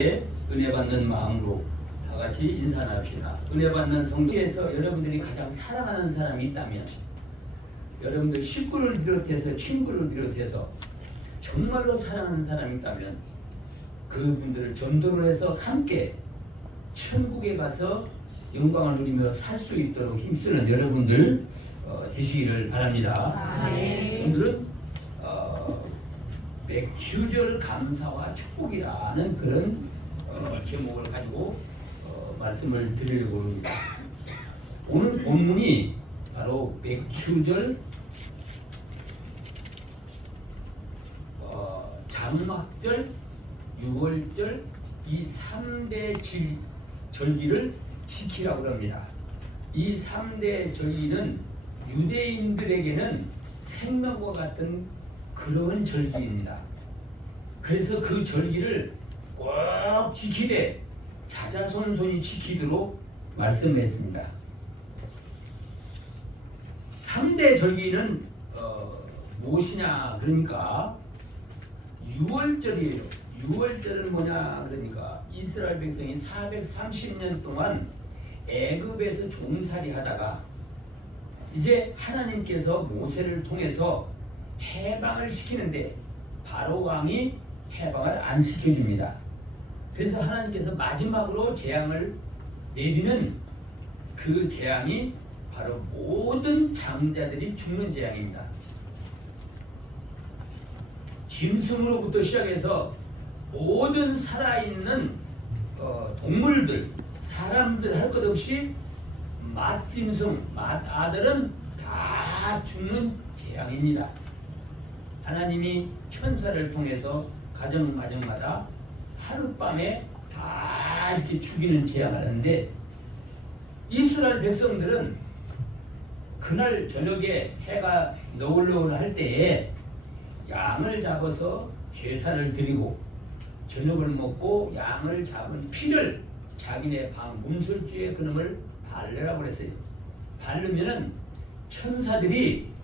은혜 받는 마음으로 다 같이 인사 나눕시다. 은혜 받는 성도에서 여러분들이 가장 사랑하는 사람이 있다면, 여러분들 식구를 비롯해서 친구를 비롯해서 정말로 사랑하는 사람이 있다면 그분들을 전도를 해서 함께 천국에 가서 영광을 누리며 살 수 있도록 힘쓰는 여러분들 되시기를 바랍니다. 오늘은 맥주절 감사와 축복이라는 그런 제목을 가지고 말씀을 드리려고 합니다. 오늘 본문이 바로 맥주절, 장막절, 유월절 이 3대 절기를 지키라고 합니다. 이 3대 절기는 유대인들에게는 생명과 같은 그런 절기입니다. 그래서 그 절기를 꼭 지키되 자자손손이 지키도록 말씀했습니다. 3대 절기는 무엇이냐 그러니까 유월절이에요. 유월절은 뭐냐 그러니까 이스라엘 백성이 430년 동안 애굽에서 종살이 하다가 이제 하나님께서 모세를 통해서 해방을 시키는데 바로 왕이 해방을 안 시켜줍니다. 그래서 하나님께서 마지막으로 재앙을 내리는 그 재앙이 바로 모든 장자들이 죽는 재앙입니다. 짐승으로부터 시작해서 모든 살아있는 동물들, 사람들 할 것 없이 맏짐승, 맏아들은 다 죽는 재앙입니다. 하나님이 천사를 통해서 가정마다 하룻밤에 다 이렇게 죽이는 재앙을 하는데 이스라엘 백성들은 그날 저녁에 해가 너울너울할 때에 양을 잡아서 제사를 드리고 저녁을 먹고 양을 잡은 피를 자기네 방 문설주에 그놈을 바르라고 그랬어요. 바르면은 천사들이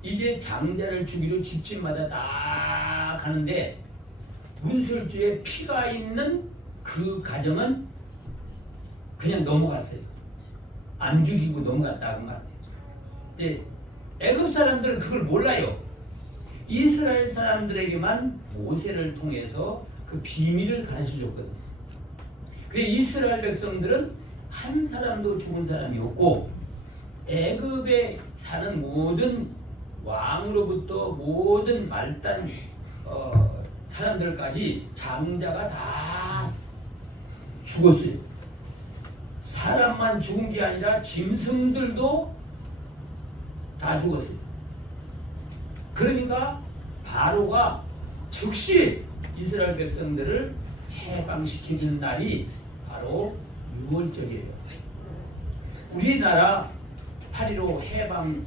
이제 장자를 죽이러 집집마다 딱 가는데 문설주에 피가 있는 그 가정은 그냥 넘어갔어요. 안 죽이고 넘어갔다고 말해요. 애굽 사람들은 그걸 몰라요. 이스라엘 사람들에게만 모세를 통해서 그 비밀을 가르쳐줬거든요. 그래서 이스라엘 백성들은 한 사람도 죽은 사람이 없고 애굽에 사는 모든 왕으로부터 모든 말단 사람들까지 장자가 다 죽었어요. 사람만 죽은 게 아니라 짐승들도 다 죽었어요. 그러니까 바로가 즉시 이스라엘 백성들을 해방시키는 날이 바로 유월절이에요. 우리나라 8.15 해방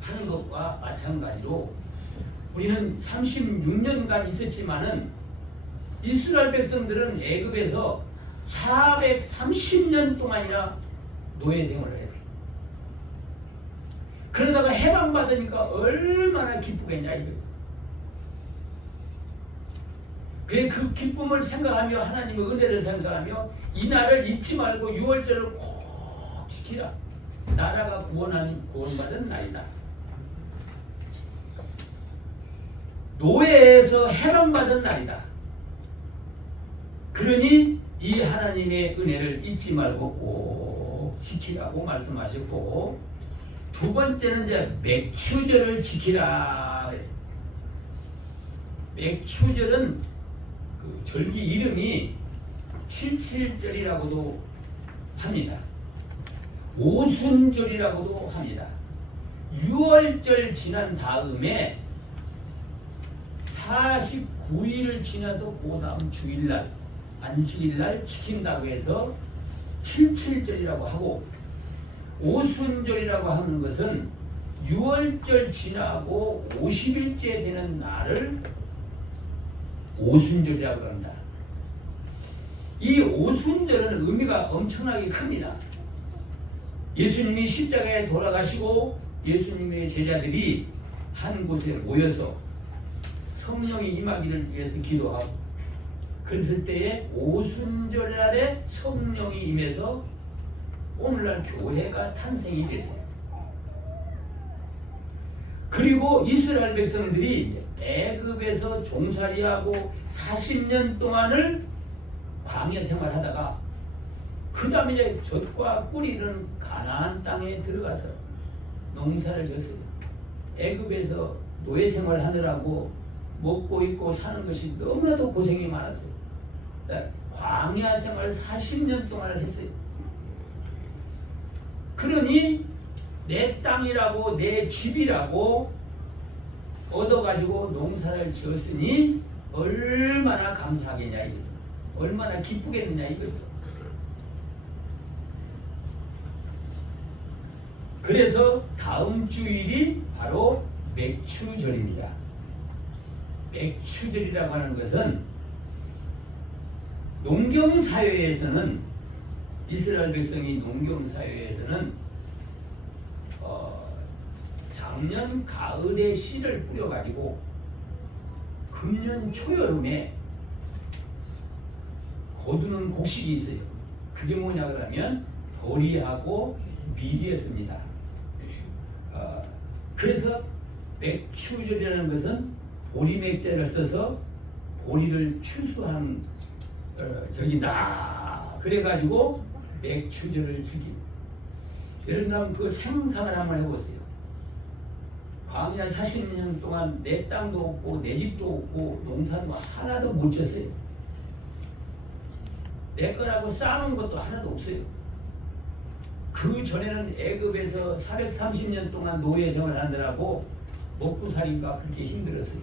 하는 것과 마찬가지로 우리는 36년간 있었지만은 이스라엘 백성들은 애굽에서 430년 동안이나 노예 생활을 했어요. 그러다가 해방받으니까 얼마나 기쁘겠냐 이거죠. 그래 그 기쁨을 생각하며 하나님의 은혜를 생각하며 이 날을 잊지 말고 유월절을 꼭 지키라. 나라가 구원받은 날이다. 노예에서 해방받은 날이다. 그러니 이 하나님의 은혜를 잊지 말고 꼭 지키라고 말씀하셨고, 두 번째는 이제 맥주절을 지키라. 맥주절은 그 절기 이름이 칠칠절이라고도 합니다. 오순절이라고도 합니다. 6월절 지난 다음에 49일을 지나도 그 다음 주일날 안식일날 지킨다고 해서 칠칠절이라고 하고, 오순절이라고 하는 것은 6월절 지나고 50일째 되는 날을 오순절이라고 합니다. 이 오순절은 의미가 엄청나게 큽니다. 예수님이 십자가에 돌아가시고 예수님의 제자들이 한 곳에 모여서 성령이 임하기를 위해서 기도하고 그랬을 때에 오순절날에 성령이 임해서 오늘날 교회가 탄생이 됐어요. 그리고 이스라엘 백성들이 애굽에서 종살이하고 40년 동안을 광야 생활하다가 그 다음에 이제 젖과 꿀이는 가나안 땅에 들어가서 농사를 졌어요. 애굽에서 노예 생활하느라고 먹고 입고 사는 것이 너무나도 고생이 많았어요. 광야 생활 40년 동안을 했어요. 그러니 내 땅이라고 내 집이라고 얻어가지고 농사를 지었으니 얼마나 감사하겠냐 이거죠. 얼마나 기쁘겠느냐 이거죠. 그래서 다음 주일이 바로 맥추절입니다. 맥추절이라고 하는 것은 농경사회에서는 이스라엘 백성이 농경사회에서는 작년 가을에 씨를 뿌려가지고 금년 초여름에 거두는 곡식이 있어요. 그게 뭐냐 그러면 보리하고 밀이었습니다. 그래서 맥추절이라는 것은 보리맥자를 써서 보리를 추수한 적이다. 그래가지고 맥추절을 죽인. 여러분 그 생각을 한번 해보세요. 광야 40년 동안 내 땅도 없고 내 집도 없고 농사도 하나도 못 졌어요. 내 거라고 쌓아놓은 것도 하나도 없어요. 그 전에는 애굽에서 430년 동안 노예 생활하느라고 먹고 살기가 그렇게 힘들었어요.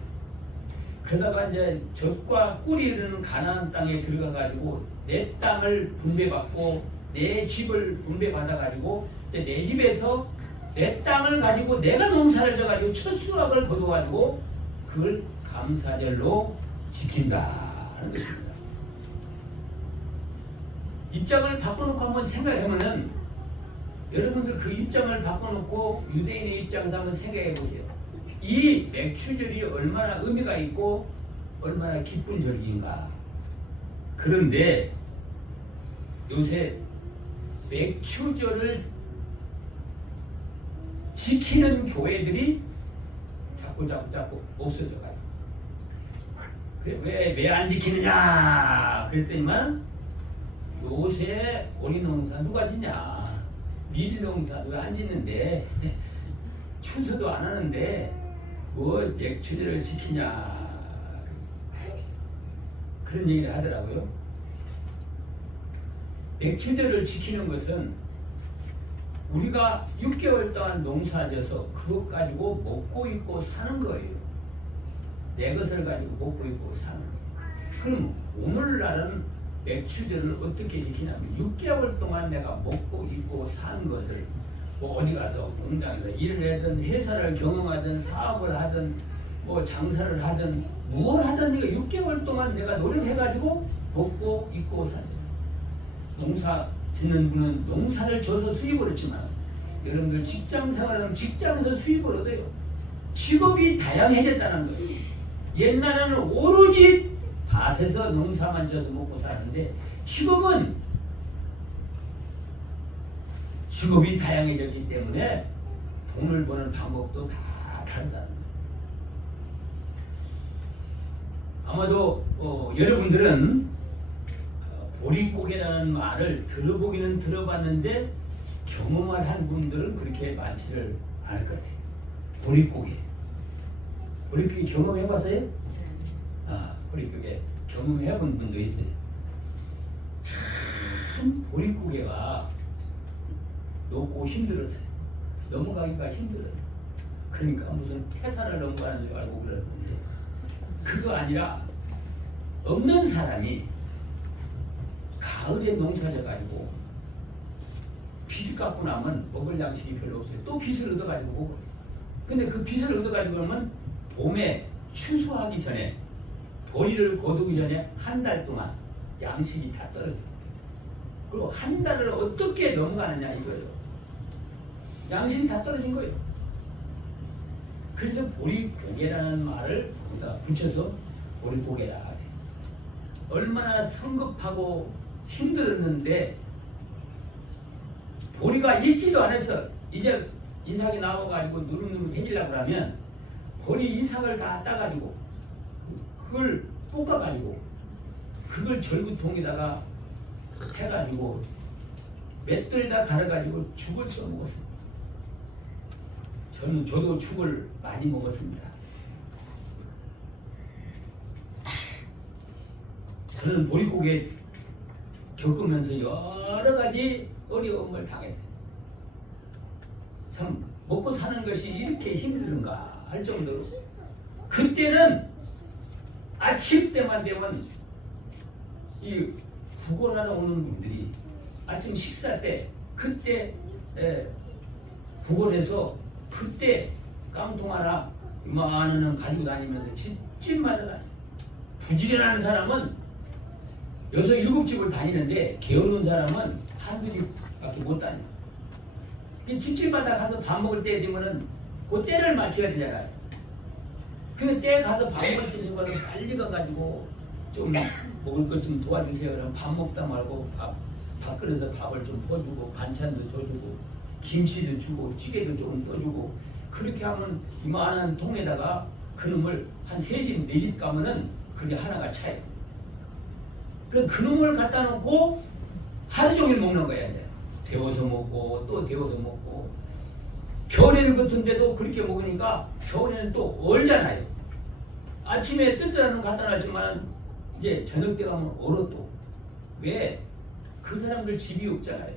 그러다가 이제 젖과 꿀이 흐르는 가나안 땅에 들어가가지고 내 땅을 분배받고 내 집을 분배받아가지고 내 집에서 내 땅을 가지고 내가 농사를 져가지고 첫 수확을 거둬가지고 그걸 감사절로 지킨다는 것입니다. 입장을 바꿔놓고 한번 생각해보면 여러분들 그 입장을 바꿔놓고 유대인의 입장에서 한번 생각해 보세요. 이 맥추절이 얼마나 의미가 있고 얼마나 기쁜 절기인가. 그런데 요새 맥추절을 지키는 교회들이 자꾸 없어져 가요. 왜 안 지키느냐 그랬더니만 요새 보리 농사 누가 짓냐, 밀 농사 누가 안 짓는데, 추수도 안 하는데 뭐 맥추절을 지키냐 그런 얘기를 하더라고요. 맥추절을 지키는 것은 우리가 6개월 동안 농사져서 그것 가지고 먹고 입고 사는 거예요. 내 것을 가지고 먹고 입고 사는 거예요. 그럼 오늘날은 맥추절을 어떻게 지키냐면 6개월 동안 내가 먹고 입고 사는 것을 뭐 어디 가서 공장에서 일을 하든 회사를 경영하든 사업을 하든 뭐 장사를 하든 뭘 하든 6개월 동안 내가 노력해가지고 먹고 입고 사는 거예요. 농사 짓는 분은 농사를 져서 수입을 했지만 여러분들 직장 생활하면 직장에서 수입을 얻어요. 직업이 다양해졌다는 거예요. 옛날에는 오로지 밭에서 농사만 져서 먹고 살았는데 지금은 직업이 다양해졌기 때문에 돈을 버는 방법도 다 다르다는 거예요. 아마도 여러분들은 보릿고개라는 말을 들어보기는 들어봤는데 경험을 한 분들은 그렇게 많지를 않을 것 같아요. 보릿고개 경험해봤어요? 보릿고개 경험해본 분도 있어요. 참 보릿고개가 높고 힘들었어요. 넘어가기가 힘들었어요. 그러니까 무슨 태산을 넘어가는 줄 알고 그러는데 그거 아니라 없는 사람이 가을에 농사져가지고 빚 갚고 나면 먹을 양식이 별로 없어요. 또 빚을 얻어가지고 먹어요. 근데 그 빚을 얻어가지고 그러면 봄에 추수하기 전에 보리를 거두기 전에 한 달 동안 양식이 다 떨어져요. 그리고 한 달을 어떻게 넘어가느냐 이거예요. 양식이 다 떨어진 거예요. 그래서 보릿고개라는 말을 거기다 붙여서 보릿고개라. 얼마나 성급하고 힘들었는데 보리가 있지도 않아서 이제 이삭이 나와가지고 누름누름 해지려고 하면 보리 이삭을 다 따가지고 그걸 볶아가지고 그걸 절구통에다가 해가지고 맷돌에다 갈아가지고 죽을 쪄 먹었습니다. 저도 죽을 많이 먹었습니다. 저는 보릿고개 겪으면서 여러 가지 어려움을 당했어요. 참 먹고 사는 것이 이렇게 힘든가 할 정도로 그때는 아침 때만 되면 이 구걸하러 오는 분들이 아침 식사 때 그때 구걸해서 그때 깡통 하나 이만한 가지고 다니면서 집집마다 다녀요. 부지런한 사람은 6, 7집을 다니는데 게으른 사람은 한두 집밖에 못 다녀요. 집집마다 가서 밥 먹을 때 되면은 그 때를 맞춰야 되잖아요. 그 때 가서 밥 먹을 때 되면 빨리 가가지고 좀 먹을 것 좀 도와주세요. 그럼 밥 먹다 말고 밥그릇에 밥을 좀 퍼주고 반찬도 줘주고 김치도 주고 찌개도 조금 떠주고 그렇게 하면 이만한 통에다가 그놈을 한 3집, 4집 가면은 그게 하나가 차요. 그놈을 갖다 놓고 하루 종일 먹는 거야. 이제 데워서 먹고 또 데워서 먹고 겨울에는 같은데도 그렇게 먹으니까 겨울에는 또 얼잖아요. 아침에 뜨뜻한 거 갖다 놨지만 이제 저녁 때 가면 얼어 또. 왜? 그 사람들 집이 없잖아요.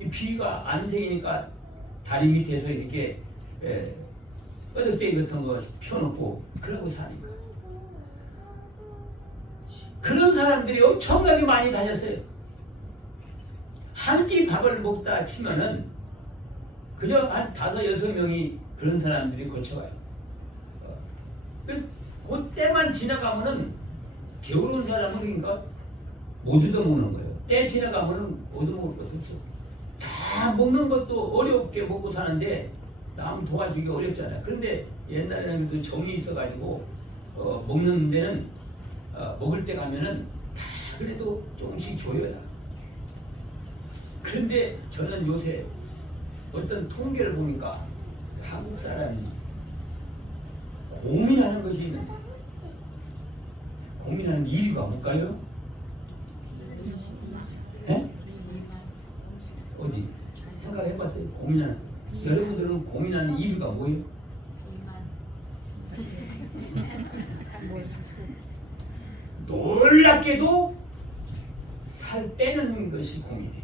이 비가 안 새니까 다리 밑에서 이렇게 뼈덕배기 같은 거 펴놓고 그러고 사니까. 그런 사람들이 엄청나게 많이 다녔어요. 한 끼 밥을 먹다 치면은 그저 한 5, 6명이 그런 사람들이 거쳐가요. 그 때만 지나가면은 게으른 사람은 그러니까 못 얻어먹는 거예요. 때 지나가면은 얻어먹을 것도 없어. 다 먹는 것도 어렵게 먹고 사는데 남 도와주기 어렵잖아요. 그런데 옛날에는 그 정이 있어가지고 먹는 데는 먹을 때 가면은 다 그래도 조금씩 줘요. 그런데 저는 요새 어떤 통계를 보니까 한국 사람이 고민하는 것이 있는데 고민하는 이유가 뭘까요? 네? 어디? 생각해봤어요? 고민하는 여러분들은 고민하는 이유가 뭐예요? 놀랍게도 살 빼는 것이 고민이에요.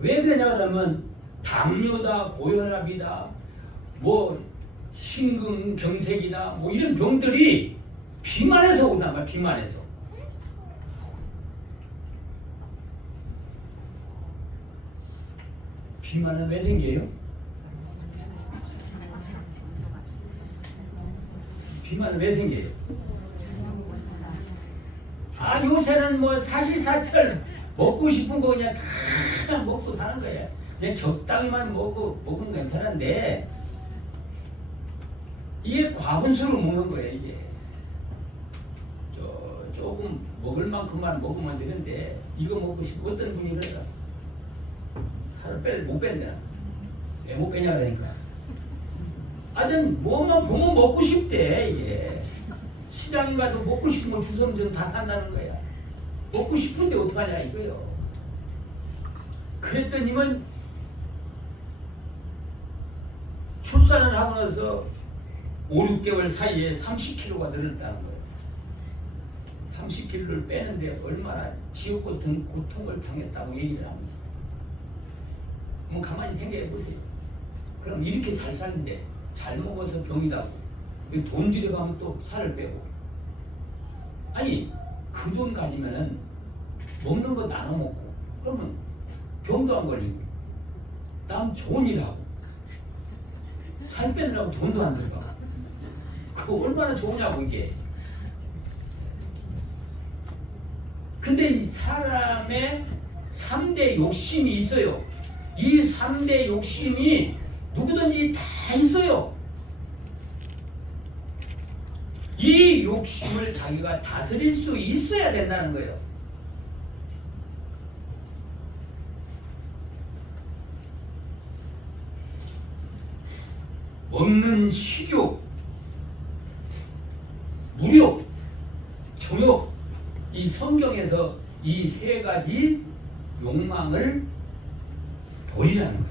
왜 그러냐 그러면 당뇨다, 고혈압이다, 뭐 심근경색이다, 뭐 이런 병들이 비만에서 온단 말이야. 비만에서. 비만은 왜 생겨요? 비만은 왜 생겨요? 요새는 뭐 사시사철 먹고 싶은 거 그냥 먹고 사는 거야. 그냥 적당히만 먹으면 괜찮은데 이게 과분수로 먹는 거예요. 이게 조금 먹을 만큼만 먹으면 되는데 이거 먹고 싶고 어떤 분이 그러니까 살을 못 뺀다. 왜 못 빼냐 그러니까 하여튼 뭐만 보면 먹고 싶대. 이게 시장에 가도 먹고 싶은 거 주섬주섬 다 산다는 거야. 먹고 싶은데 어떡하냐 이거요. 그랬더니만 출산을 하고 나서 5, 6개월 사이에 30kg가 늘었다는 거예요. 30kg를 빼는데 얼마나 지옥 같은 고통을 당했다고 얘기를 합니다. 한번 가만히 생각해 보세요. 그럼 이렇게 잘 사는데 잘 먹어서 병이다고 돈 들여가면 또 살을 빼고 아니 그 돈 가지면은 먹는 거 나눠 먹고 그러면 병도 안 걸리고 남 좋은 일 하고 살 빼느라고 돈도 안 들어가. 그거 얼마나 좋으냐고 이게. 근데 이 사람의 3대 욕심이 있어요. 이 3대 욕심이 누구든지 다 있어요. 이 욕심을 자기가 다스릴 수 있어야 된다는 거예요. 먹는 식욕, 무욕, 정욕, 이 성경에서 이 세 가지 욕망을 버리라는 거예요.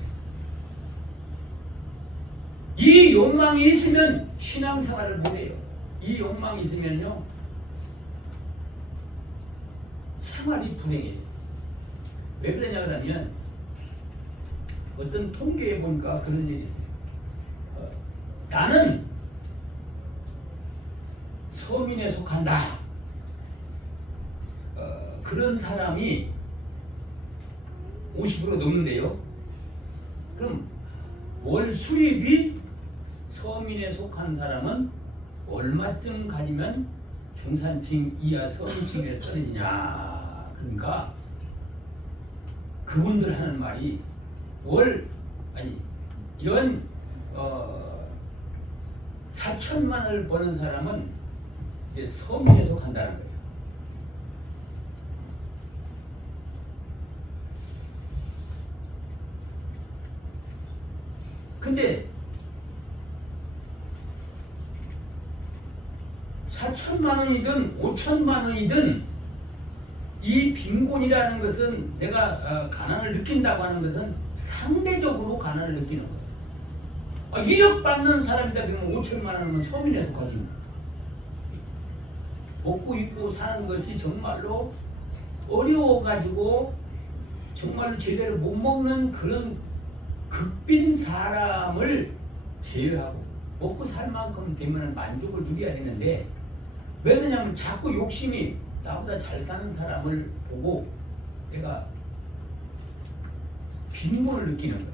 이 욕망이 있으면 신앙생활을 못해요. 이 욕망이 있으면요 생활이 불행해요. 왜 그러냐 그러면 어떤 통계에 보니까 그런 일이 있어요. 나는 서민에 속한다. 그런 사람이 50% 넘는데요. 그럼 월 수입이 서민에 속한 사람은 얼마쯤 가지면 중산층 이하 서민층에 떨어지냐. 그러니까 그분들 하는 말이 이런 4천만 원을 버는 사람은 이제 서민에 속한다는 거예요. 근데 4천만 원이든 5천만 원이든 이 빈곤이라는 것은 내가 가난을 느낀다고 하는 것은 상대적으로 가난을 느끼는 거예요. 1억 받는 사람이다 그러면 5천만 원이면 서민에 속하지. 먹고 입고 사는 것이 정말로 어려워가지고 정말로 제대로 못 먹는 그런 극빈 사람을 제외하고 먹고 살 만큼 되면 만족을 누려야 되는데, 왜 그러냐면 자꾸 욕심이 나보다 잘 사는 사람을 보고 내가 빈곤을 느끼는 거예요.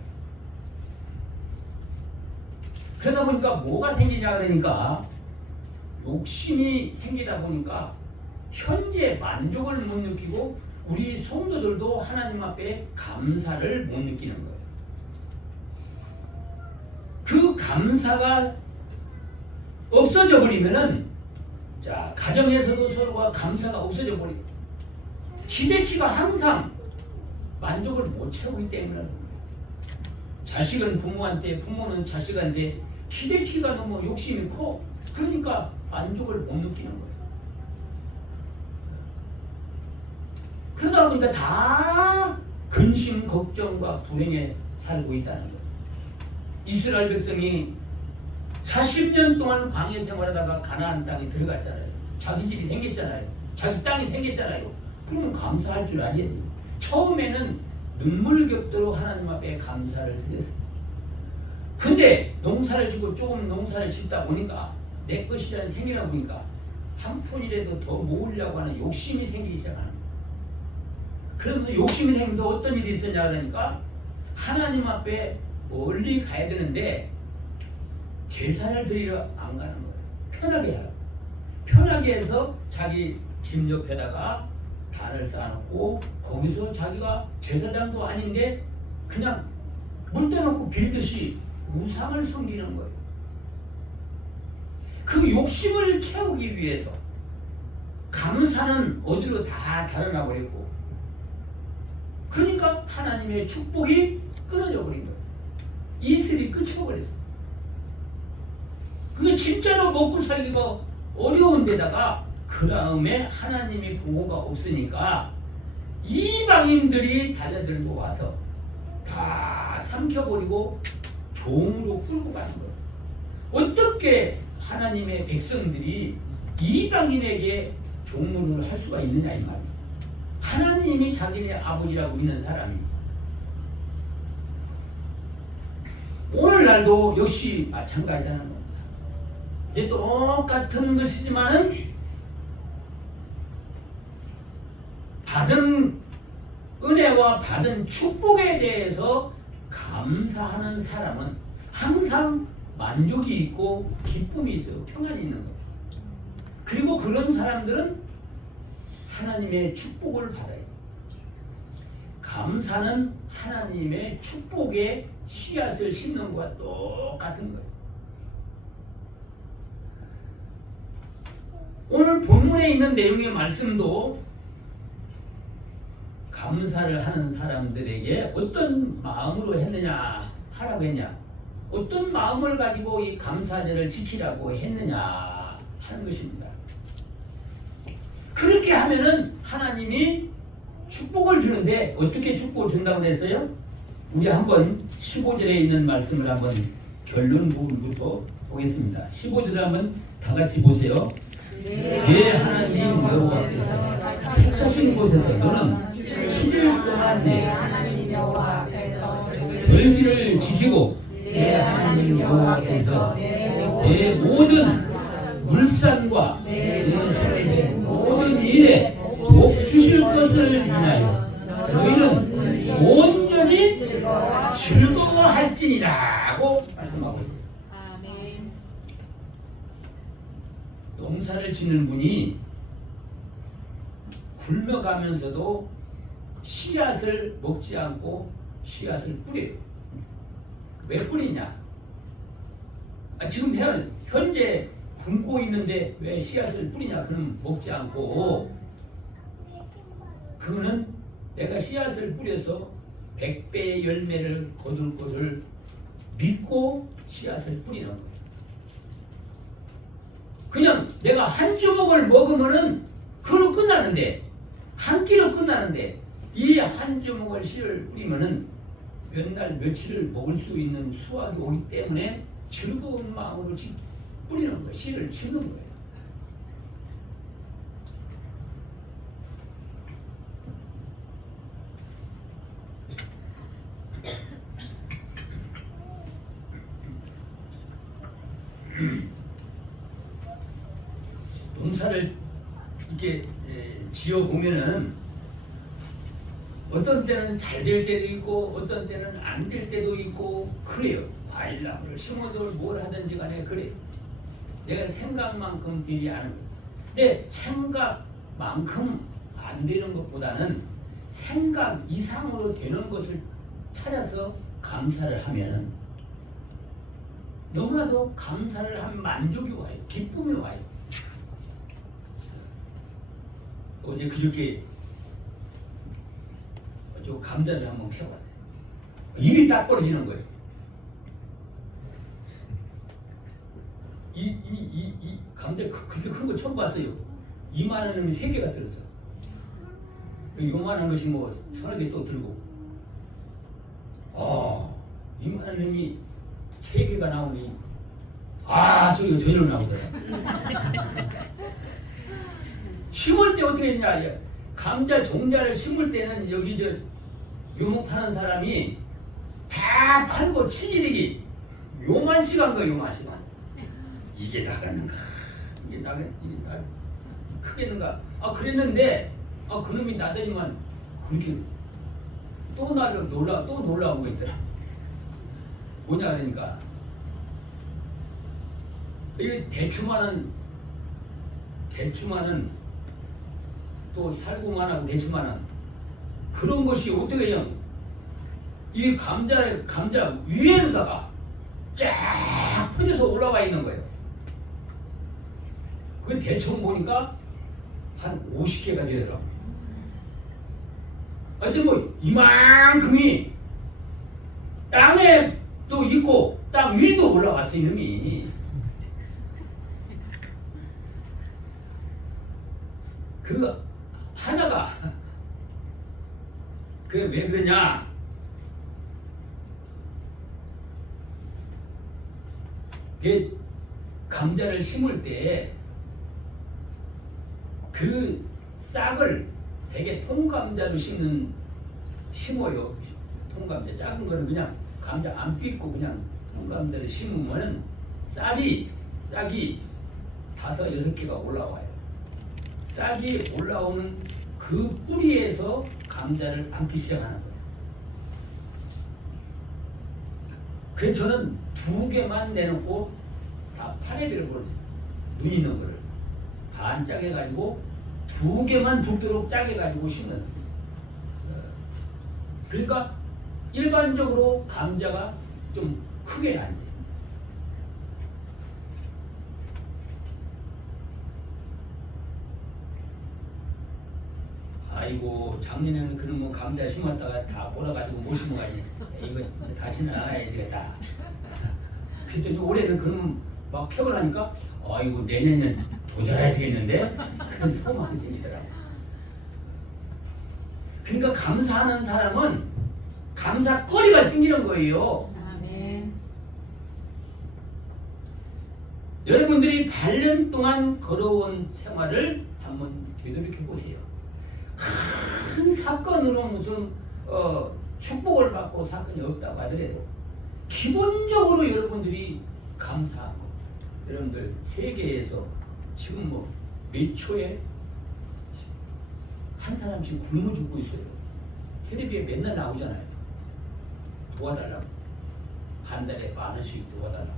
그러다 보니까 뭐가 생기냐 그러니까 욕심이 생기다 보니까 현재 만족을 못 느끼고 우리 성도들도 하나님 앞에 감사를 못 느끼는 거예요. 그 감사가 없어져 버리면은 자, 가정에서도 서로가 감사가 없어져 버리고 기대치가 항상 만족을 못 채우기 때문에 자식은 부모한테, 부모는 자식한테 기대치가 너무 욕심이 커. 그러니까 만족을 못 느끼는 거예요. 그러다 보니까 다 근심, 걱정과 불행에 살고 있다는 거예요. 이스라엘 백성이 40년 동안 광야 생활하다가 가나안 땅에 들어갔잖아요. 자기 집이 생겼잖아요. 자기 땅이 생겼잖아요. 그러면 감사할 줄 알아야 돼요. 처음에는 눈물 겹도록 하나님 앞에 감사를 드렸어요. 근데 농사를 짓고 조금 농사를 짓다 보니까 내 것이라는 생기다 보니까 한 푼이라도 더 모으려고 하는 욕심이 생기기 시작하는 거예요. 그러면서 욕심이 생기면서 어떤 일이 있었냐 그러니까 하나님 앞에 멀리 가야 되는데 제사를 드리러 안 가는 거예요. 편하게 하라고. 편하게 해서 자기 집 옆에다가 단을 쌓아놓고 거기서 자기가 제사장도 아닌데 그냥 물 떠놓고 빌듯이 우상을 섬기는 거예요. 그 욕심을 채우기 위해서 감사는 어디로 다 달아나 버렸고, 그러니까 하나님의 축복이 끊어져 버린 거예요. 이슬이 끊쳐버렸어요. 그게 진짜로 먹고 살기가 어려운 데다가 그 다음에 하나님의 보호가 없으니까 이방인들이 달려들고 와서 다 삼켜버리고 종으로 끌고 가는 거예요. 어떻게 하나님의 백성들이 이방인에게 종노릇을 할 수가 있느냐 이 말이에요. 하나님이 자기네 아버지라고 믿는 사람이 오늘날도 역시 마찬가지라는 겁니다. 이제 똑같은 것이지만은 받은 은혜와 받은 축복에 대해서 감사하는 사람은 항상 만족이 있고 기쁨이 있어요. 평안이 있는 거예요. 그리고 그런 사람들은 하나님의 축복을 받아요. 감사는 하나님의 축복의 씨앗을 심는 것과 똑같은 거예요. 오늘 본문에 있는 내용의 말씀도 감사를 하는 사람들에게 어떤 마음으로 했느냐 하라고 했냐, 어떤 마음을 가지고 이 감사절을 지키라고 했느냐 하는 것입니다. 그렇게 하면은 하나님이 축복을 주는데 어떻게 축복을 준다고 했어요? 우리 한번 15절에 있는 말씀을 한번 결론 부분부터 보겠습니다. 15절을 한번 다 같이 보세요. 내 하나님 여호와께서 택하신 곳에서 너는 7일 동안 내 하나님 여호와 앞에서 절기를 지키고 내 하나님 여호와께서 내 모든 물산과 내 모든 일에 복 주실 것을 인하여 너희는 온전히 즐거워할지니라고 말씀하고 있습니다. 아멘. 농사를 짓는 분이 굶어가면서도 씨앗을 먹지 않고 씨앗을 뿌려요. 왜 뿌리냐? 지금 현재 굶고 있는데 왜 씨앗을 뿌리냐? 그럼 먹지 않고, 그러면 내가 씨앗을 뿌려서 100배의 열매를 거둘 것을 믿고 씨앗을 뿌리는 거예요. 그냥 내가 한 주먹을 먹으면은 그걸로 끝나는데, 한 끼로 끝나는데, 이 한 주먹을 씨를 뿌리면은 몇 날 며칠을 먹을 수 있는 수확이 오기 때문에 즐거운 마음으로 뿌리는 거예요. 씨를 심는 거예요. 농사를 이렇게 지어 보면은 어떤 때는 잘 될 때도 있고 어떤 때는 안 될 때도 있고 그래요. 과일나무를 심어도 뭘 하든지 간에 그래요. 내가 생각만큼 되지 않은 거예요. 근데 생각만큼 안 되는 것보다는 생각 이상으로 되는 것을 찾아서 감사를 하면은 너무나도 감사를 한 만족이 와요. 기쁨이 와요. 어제 그저께 저 감자를 한번 캐봤어요. 입이 딱 벌어지는 거예요. 이 감자 그렇게 큰 거 처음 봤어요. 이만한 놈이 3개가 들었어. 요만한 것이 뭐 서너 개 또 들고. 이만한 놈이 3개가 나오니 소리가 전혀 나오더라. 심을 때 어떻게 했냐? 감자 종자를 심을 때는 여기 저 묘목 파는 사람이 다 팔고 치질이기 요만씩 한 거예요. 요만씩 한. 이게 나갔는가? 이게 크겠는가? 그랬는데 그놈이 나더니만 그렇게 또 놀라운 거 있더라. 뭐냐 그러니까 이게 대추만은 또 살구만하고 대추만한 그런 것이 어떻게 해요? 이 감자 위에다가 쫙 퍼져서 올라와 있는 거예요. 그 대충 보니까 한 50개가 되더라고. 하여튼 뭐 이만큼이 땅에 또 있고 땅 위도 올라왔어 이놈이. 그 하나가 그게 왜 그러냐? 그 감자를 심을 때 그 싹을 되게 통감자로 심어요. 통감자 작은 거는 그냥 감자 안 삐고 그냥 통감자를 심으면은 싹이 5, 6개가 올라와요. 싹이 올라오는 그 뿌리에서 감자를 안기 시작하는 거예요. 그래서 저는 2개만 내놓고 다 파래비를 버렸어요. 눈 있는 거를 반 짜게 가지고 2개만 죽도록 짜게 가지고 심는. 그러니까 일반적으로 감자가 좀 크게 나지. 아이고 작년에는 그런 거 감자 심었다가 다 골아가지고 못 심어가지고 이거 다시는 안 해야 되겠다. 그랬더니 올해는 그러면 막 펴고 하니까 아이고 내년엔 도전해야 되겠는데 그런 소망이 생기더라고. 그러니까 감사하는 사람은 감사거리가 생기는 거예요. 아멘. 여러분들이 8년 동안 걸어온 생활을 한번 되돌이켜 보세요. 큰 사건으로 무슨 축복을 받고 사건이 없다고 하더라도 기본적으로 여러분들이 감사한 거. 여러분들 세계에서 지금 뭐 몇 초에 한 사람씩 굶어 죽고 있어요. 텔레비에 맨날 나오잖아요. 도와달라고. 한 달에 10,000원씩 도와달라고.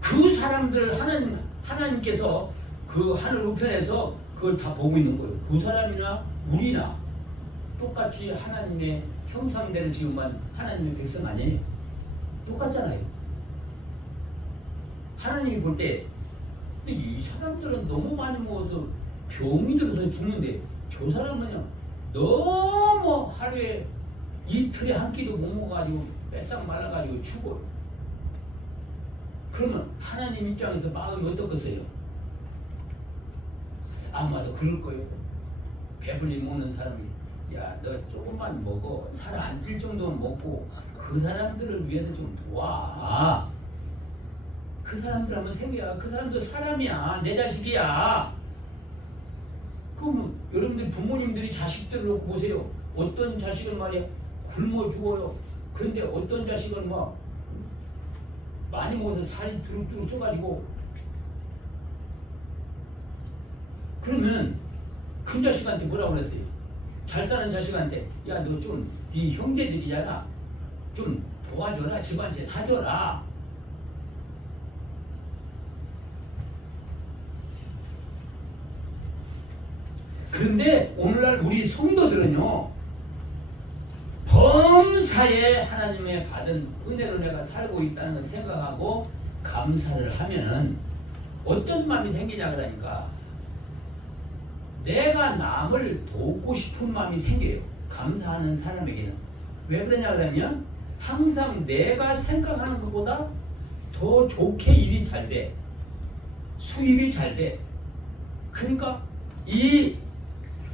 그 사람들 하나님께서 그 하늘 우편에서 그걸 다 보고 있는 거예요. 그 사람이나 우리나 똑같이 하나님의 형상대로 지음만 하나님의 백성 아니에요? 똑같잖아요. 하나님이 볼 때 이 사람들은 너무 많이 먹어서 병이 들어서 죽는데 저 사람은요 너무 하루에 이틀에 한 끼도 못 먹어가지고 뺏싹 말라가지고 죽어요. 그러면 하나님 입장에서 마음이 어떻겠어요? 아마도 그럴 거예요. 배불리 먹는 사람이 야 너 조금만 먹어 살 안 찔 정도는 먹고 그 사람들을 위해서 좀 도와. 그 사람들 한번 생겨야 그 사람도 사람이야. 내 자식이야. 그럼 여러분들 부모님들이 자식들을 놓고 보세요. 어떤 자식은 말이야 굶어 죽어요. 그런데 어떤 자식은 막 많이 먹어서 살이 두룩두룩 쪄가지고 그러면 큰 자식한테 뭐라고 그랬어요? 잘 사는 자식한테 야 너 좀 네 형제들이잖아 좀 도와줘라 집안채 사줘라. 그런데 오늘날 우리 성도들은요 범사에 하나님의 받은 은혜로 내가 살고 있다는 걸 생각하고 감사를 하면은 어떤 마음이 생기냐 그러니까 내가 남을 돕고 싶은 마음이 생겨요. 감사하는 사람에게는. 왜 그러냐 그러면 항상 내가 생각하는 것보다 더 좋게 일이 잘 돼. 수입이 잘 돼. 그러니까 이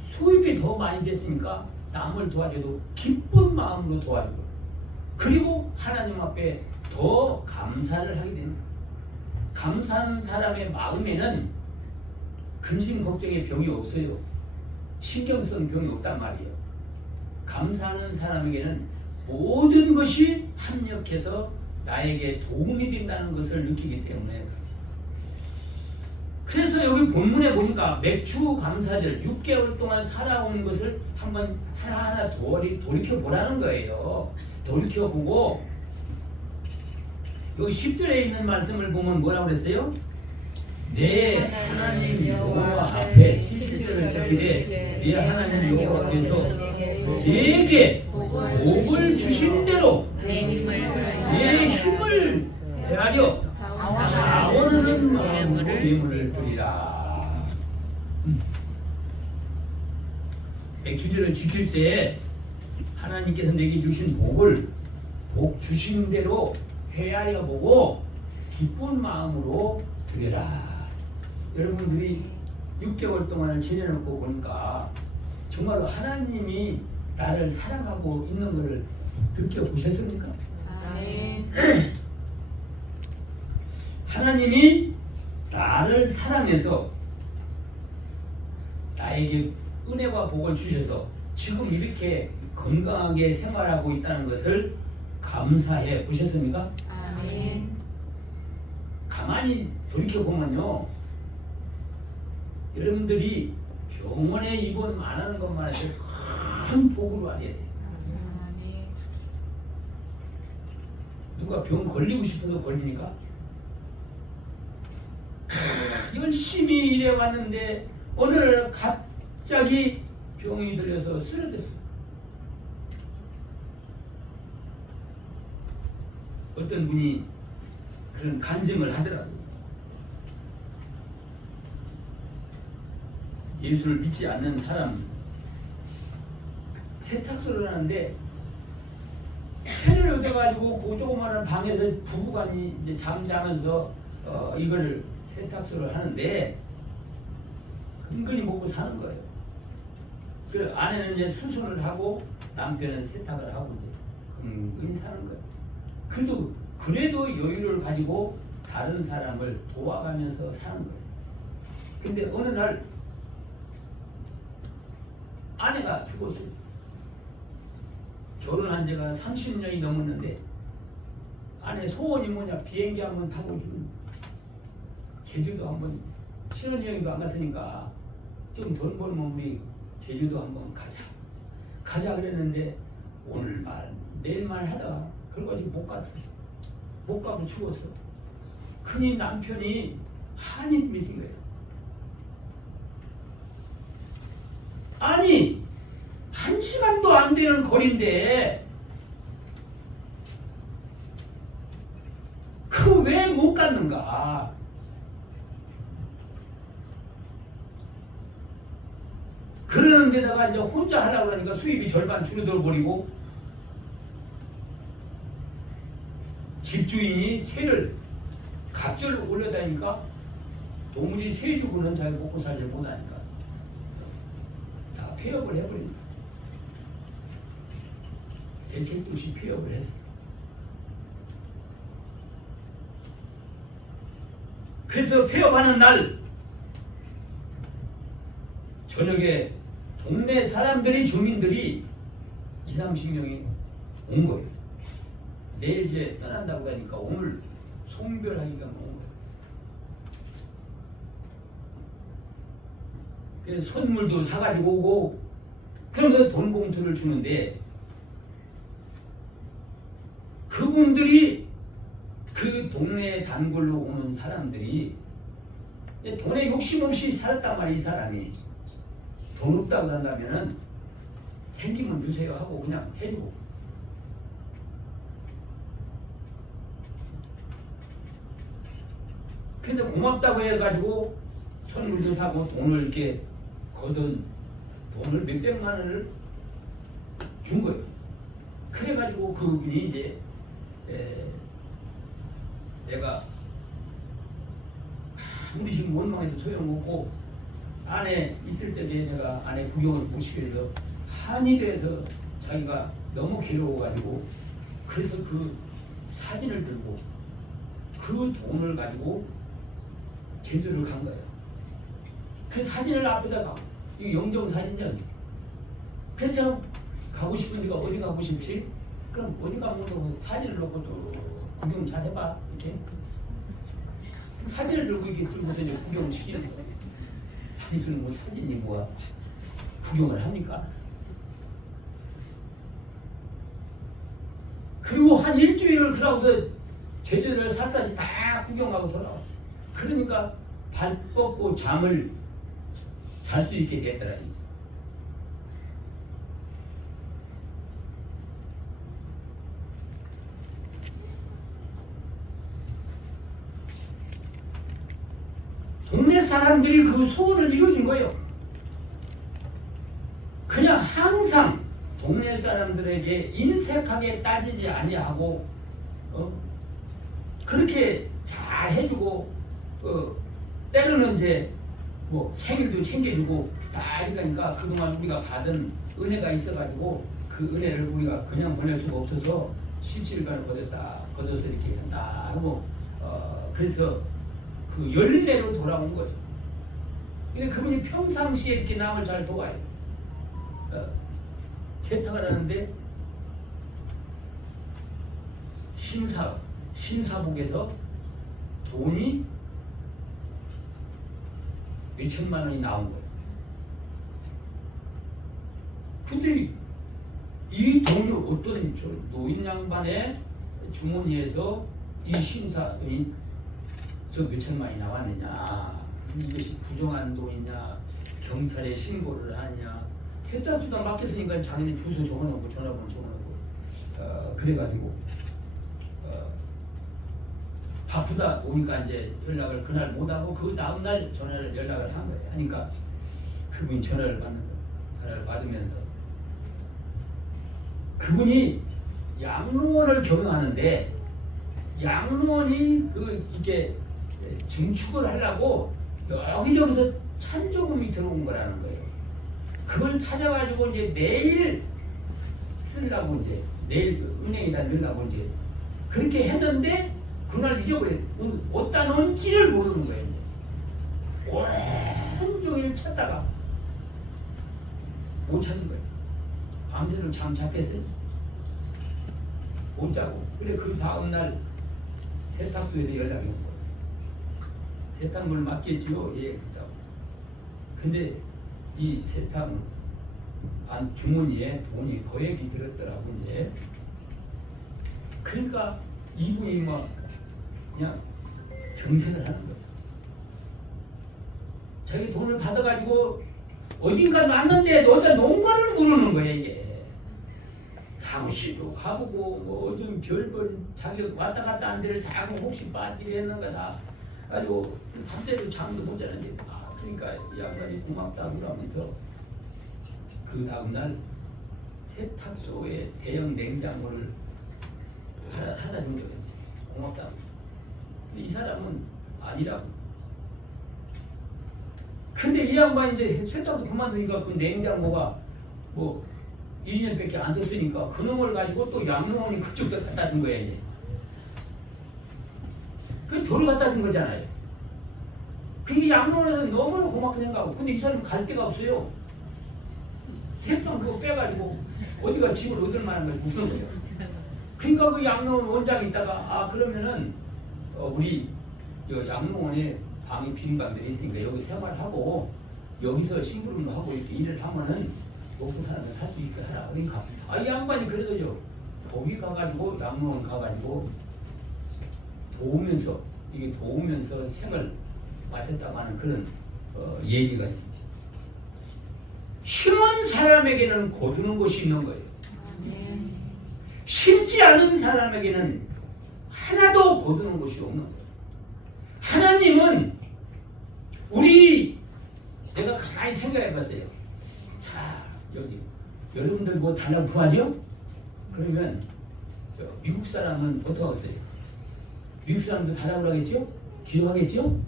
수입이 더 많이 됐으니까 남을 도와줘도 기쁜 마음으로 도와주고 그리고 하나님 앞에 더 감사를 하게 되는 거예요. 감사하는 사람의 마음에는 근심 걱정의 병이 없어요. 신경성 병이 없단 말이에요. 감사하는 사람에게는 모든 것이 합력해서 나에게 도움이 된다는 것을 느끼기 때문에 그래서 여기 본문에 보니까 맥주 감사절 6개월 동안 살아온 것을 한번 하나하나 돌이켜보라는 거예요. 돌이켜보고 여기 10절에 있는 말씀을 보면 뭐라고 그랬어요? 내 하나님 여호와 앞에 17절을 지키되 내 하나님 여호와께서 내게 복을 주신 대로 내 힘을 헤아려 자원하는 마음으로 예물을 드리라. 맥주절을 지킬 때 하나님께서 내게 주신 복 주신 대로 헤아려 보고 기쁜 마음으로 드려라. 여러분들이 6개월 동안을 지내놓고 보니까 정말로 하나님이 나를 사랑하고 있는 것을 느껴보셨습니까? 아멘. 하나님이 나를 사랑해서 나에게 은혜와 복을 주셔서 지금 이렇게 건강하게 생활하고 있다는 것을 감사해 보셨습니까? 아멘. 가만히 돌이켜보면요 여러분들이 병원에 입원 안 하는 것만 해도 큰 복으로 알아야 돼요. 아멘. 누가 병 걸리고 싶어서 걸리니까 열심히 일해왔는데 어느 날 갑자기 병이 들려서 쓰러졌어. 어떤 분이 그런 간증을 하더라고요. 예수를 믿지 않는 사람 세탁소를 하는데 패를 얻어가지고 그 조그마한 방에서 부부간이 이제 잠자면서 이거를 세탁소를 하는데 은근히 먹고 사는 거예요. 그 아내는 이제 수술을 하고 남편은 세탁을 하고 이제 은근히 사는 거예요. 그래도 여유를 가지고 다른 사람을 도와가면서 사는 거예요. 근데 어느 날 아내가 죽었어요. 결혼한 지가 30년이 넘었는데 아내 소원이 뭐냐, 비행기 한번 타고 좀 제주도 한번, 신혼여행도 안 갔으니까 좀 돈 벌면 우리 제주도 한번 가자 그랬는데 오늘만 내일만 하다가 그래가지고 못 갔어. 못 가고 죽었어. 그니 남편이 한인 믿은 거예요. 아니 1시간도 안 되는 거리인데 그 왜 못 갔는가? 그러는 데다가 이제 혼자 하려고 하니까 수입이 절반 줄어들어 버리고 집주인이 세를 갑절로 올려다니까 도무지 세 주고는 자기 먹고 살지 못하니까 다 폐업을 해버린다. 대책도 없이 폐업을 했어. 그래서 폐업하는 날 저녁에 동네 사람들이, 주민들이 20-30명이 온 거예요. 내일 이제 떠난다고 하니까 오늘 송별하기가 온 거예요. 그래서 선물도 사가지고 오고 그러면서 돈 봉투를 주는데 그분들이 그 동네 단골로 오는 사람들이 돈에 욕심 없이 살았단 말이에요. 이 사람이 돈 없다고 한다면은 생기면 주세요 하고 그냥 해주고, 근데 고맙다고 해가지고 선물도 사고 돈을 이렇게 거둔 돈을 몇백만 원을 준 거예요. 그래가지고 그분이 이제 내가 아무리 지금 원망해도 소용없고 아내 있을 때 내가 아내 구경을 못 시켜서 한이 돼서 자기가 너무 괴로워가지고 그래서 그 사진을 들고 그 돈을 가지고 제주를 간 거예요. 그 사진을 앞에다가 이거 영정 사진이야. 그래서 가고 싶은 데가 어디 가고 싶지? 그럼 어디 가면 사진을 놓고 또 구경 잘 해봐 이렇게 사진을 들고 이렇게 들고서 이제 구경을 시키는 거예요. 아니 그럼 뭐 사진이 뭐야 구경을 합니까? 그리고 한 일주일을 그러고서 제주도를 샅샅이 다 구경하고 돌아와. 그러니까 발 뻗고 잠을 잘 수 있게 되더라. 동네 사람들이 그 소원을 이루어준 거예요. 그냥 항상 동네 사람들에게 인색하게 따지지 아니하고 그렇게 잘 해주고 때로는 이제 뭐 생일도 챙겨주고 다 이러니까 그동안 우리가 받은 은혜가 있어가지고 그 은혜를 우리가 그냥 보낼 수가 없어서 십시일반을 거둬서 이렇게 한다 하고 그래서 그 열례로 돌아온 거죠. 근데 그분이 평상시에 이렇게 남을 잘 도와요. 세탁을 하는데 신사복에서 돈이 몇천만 원이 나온 거예요. 근데 이 돈이 어떤 저 노인 양반의 주머니에서 이 신사돈이 저 몇천만 원이 나왔느냐, 이것이 부정한 돈이냐, 경찰에 신고를 하냐, 세탁소다 맡겼으니까 자기는 주소 적어놓고 전화번호 적어놓고 그래가지고 바쁘다 보니까 이제 연락을 그날 못하고 그 다음날 전화를 연락을 한 거예요. 하니까 그분이 전화를 받는 거예요. 전화를 받으면서 그분이 양로원을 경영하는데 양로원이 이게 증축을 하려고 여기저기서 찬조금이 들어온 거라는 거예요. 그걸 찾아가지고 이제 내일 쓰려고 이제 내일 은행에다 넣으려고 이제 그렇게 했는데 그날 잊어버려. 어디다 놓은지를 모르는 거예요. 온종일 찾다가 못 찾는 거예요. 밤새도록 잠 잤겠어요? 못 자고. 그래 그 다음날 세탁소에서 연락이 온 거예요. 세탁물 맡겠지요? 예, 그렇다고. 근데 이 세탁 안 주머니에 돈이 거액이 들었더라고 이제. 그러니까 이분이 막 그냥 경색을 하는 거예요. 자기 돈을 받아가지고 어딘가 놨는데 어디다 놓은 거를 모르는 거예요 이게. 사무실도 가보고 뭐 좀 별별 자기 왔다 갔다 한 데를 다 하고 혹시 빠지게 했는가 다 가지고 밤새도 잠도 못 자는데 그러니까 이 양반이 고맙다고 그러면서 그 다음날 세탁소에 대형 냉장고를 하나 사다 준 거예요. 고맙다고. 이 사람은 아니라고. 근데 이 양반이 이제 세탁소 그만두니까 그 냉장고가 뭐 1년밖에 안 썼으니까 그놈을 가지고 또 양로원이 그쪽도 갖다 준 거예요 이제. 그 돈을 갖다 준 거잖아요. 그게 양로원에서 너무나 고맙게 생각하고 근데 이 사람은 갈 데가 없어요. 세탁 그거 빼가지고 어디가 집을 얻을 만한 걸 못 쓴 거예요. 그러니까 그 양로원 원장이 있다가 그러면은 우리 양로원에 방이 빈 방들이 있으니까 여기 생활하고 여기서 심부름도 하고 이렇게 일을 하면은 먹고 사는 걸 할 수 있게 하라. 그러니까 이 양반이 그래도요 거기 가가지고 양로원 가가지고 도우면서 생을 마쳤다고 하는 그런 얘기가 있습니다. 심은 사람에게는 거두는 것이 있는 거예요. 심지 않은 사람에게는 하나도 거두는 것이 없는 거예요. 하나님은 내가 가만히 생각해 봤어요. 자, 여기 여러분들 뭐 달라고 구하죠? 그러면 미국 사람은 어떻게 하겠어요? 미국 사람도 달라고 하겠죠? 기도하겠죠?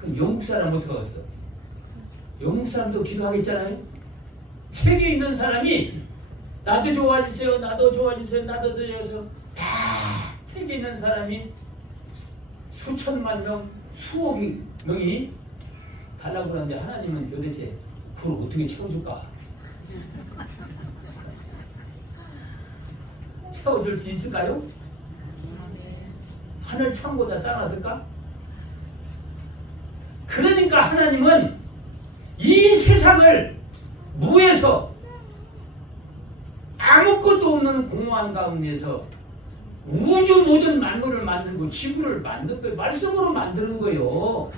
그럼 영국 사람은 어떻게 하겠어? 영국 사람도 기도하겠잖아요? 세계에 있는 사람이 나도 좋아주세요, 나도 좋아주세요, 나도 좋아주세요. 다 세계에 있는 사람이 수천만 명, 수억 명이 달라고 하는데 하나님은 도대체 그걸 어떻게 채워줄까? 채워줄 수 있을까요? 하늘 창고다 쌓아놨을까? 그러니까 하나님은 이 세상을 무에서 아무것도 없는 공허한 가운데서 우주 모든 만물을 만들고 지구를 만든 거예요. 말씀으로 만드는 거예요.